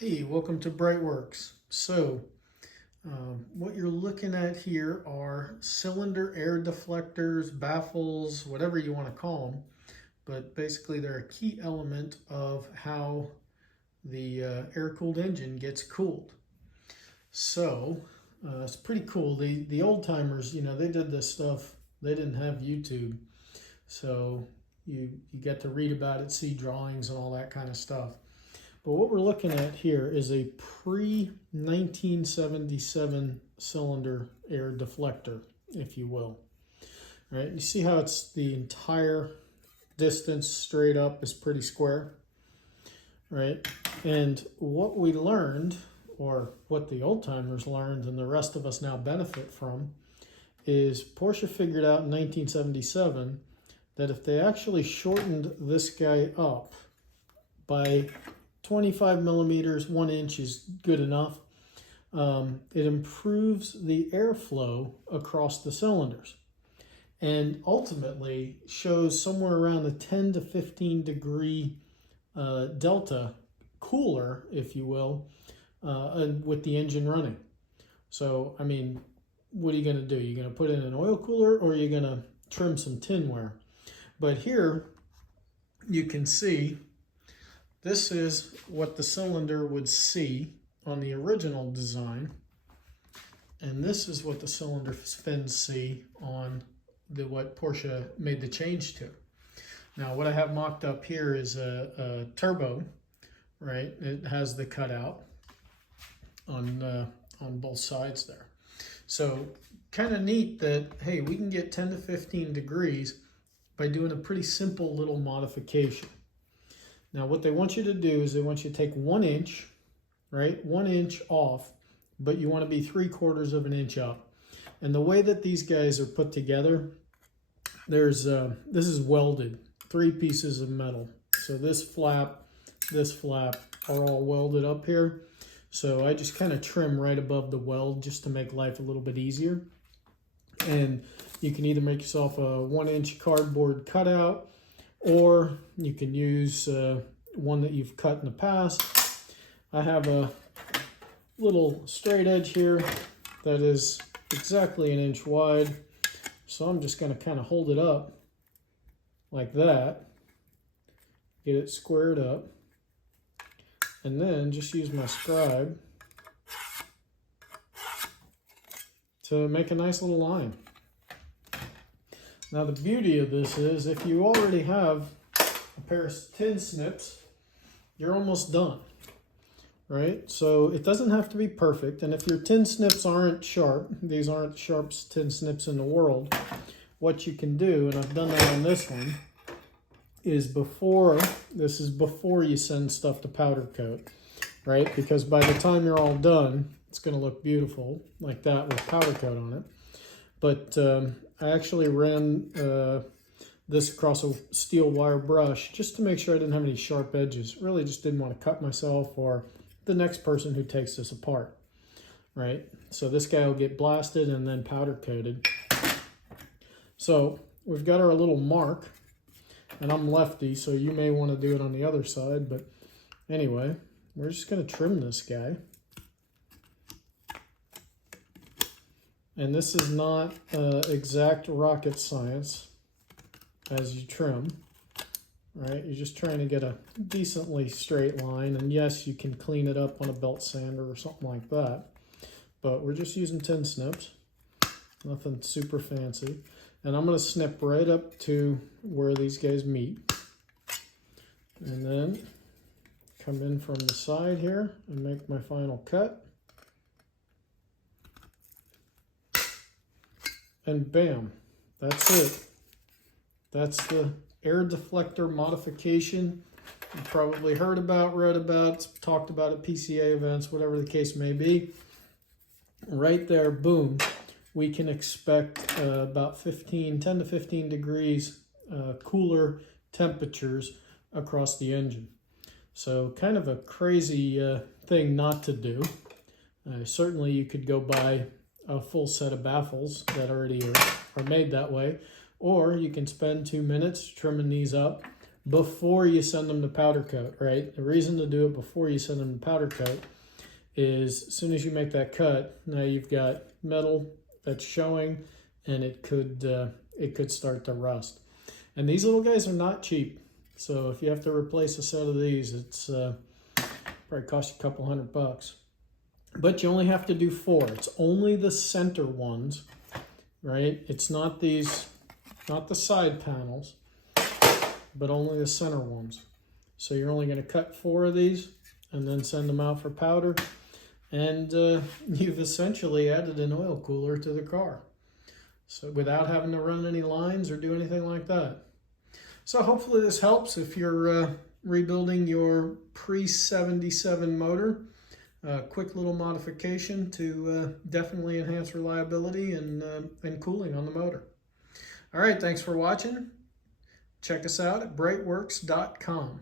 Hey, welcome to BreitWerks. What you're looking at here are cylinder air deflectors, baffles, whatever you want to call them. But basically, they're a key element of how the air-cooled engine gets cooled. It's pretty cool. The old timers, they did this stuff. They didn't have YouTube, so you get to read about it, see drawings, and all that kind of stuff. But what we're looking at here is a pre-1977 cylinder air deflector, if you will. All right, you see how it's the entire distance straight up is pretty square, right? And what we learned, or what the old timers learned and the rest of us now benefit from, is Porsche figured out in 1977 that if they actually shortened this guy up by 25 millimeters, 1 inch is good enough. It improves the airflow across the cylinders and ultimately shows somewhere around a 10 to 15 degree delta cooler, if you will, with the engine running. So, I mean, what are you going to do? You're going to put in an oil cooler, or are you going to trim some tinware? But here you can see this is what the cylinder would see on the original design, and this is what the cylinder fins see on what Porsche made the change to. Now, what I have mocked up here is a turbo, right? It has the cutout on both sides there. So, kind of neat that, hey, we can get 10 to 15 degrees by doing a pretty simple little modification. Now, what they want you to do is they want you to take 1 inch, right? 1 inch off, but you want to be 3/4 of an inch up. And the way that these guys are put together, this is welded, 3 pieces of metal. So this flap are all welded up here. So I just kind of trim right above the weld just to make life a little bit easier. And you can either make yourself a 1 inch cardboard cutout, or you can use one that you've cut in the past. I have a little straight edge here that is exactly 1 inch wide. So I'm just going to kind of hold it up like that, get it squared up, and then just use my scribe to make a nice little line. Now, the beauty of this is if you already have a pair of tin snips, you're almost done, right? So it doesn't have to be perfect. And if your tin snips aren't sharp, these aren't the sharpest tin snips in the world, what you can do, and I've done that on this one, is before you send stuff to powder coat, right? Because by the time you're all done, it's going to look beautiful like that with powder coat on it. But I actually ran this across a steel wire brush just to make sure I didn't have any sharp edges. Really just didn't want to cut myself or the next person who takes this apart, right? So this guy will get blasted and then powder coated. So we've got our little mark, and I'm lefty, so you may want to do it on the other side. But anyway, we're just going to trim this guy. And this is not exact rocket science as you trim, right? You're just trying to get a decently straight line. And yes, you can clean it up on a belt sander or something like that. But we're just using tin snips, nothing super fancy. And I'm going to snip right up to where these guys meet. And then come in from the side here and make my final cut. And bam, that's it. That's the air deflector modification you probably heard about, read about, talked about at PCA events, whatever the case may be. Right there, boom, we can expect about 10 to 15 degrees cooler temperatures across the engine. So kind of a crazy thing not to do. Certainly you could go buy a full set of baffles that already are made that way, or you can spend 2 minutes trimming these up, before you send them to powder coat, right? The reason to do it before you send them to powder coat is as soon as you make that cut, now you've got metal that's showing, and it could start to rust. And these little guys are not cheap. So if you have to replace a set of these, it's probably cost you a couple $100. But you only have to do 4. It's only the center ones, right? It's not these, not the side panels, but only the center ones. So you're only going to cut 4 of these and then send them out for powder. And you've essentially added an oil cooler to the car. So without having to run any lines or do anything like that. So hopefully this helps if you're rebuilding your pre-77 motor. Quick little modification to definitely enhance reliability and cooling on the motor. All right, thanks for watching. Check us out at BreitWerks.com.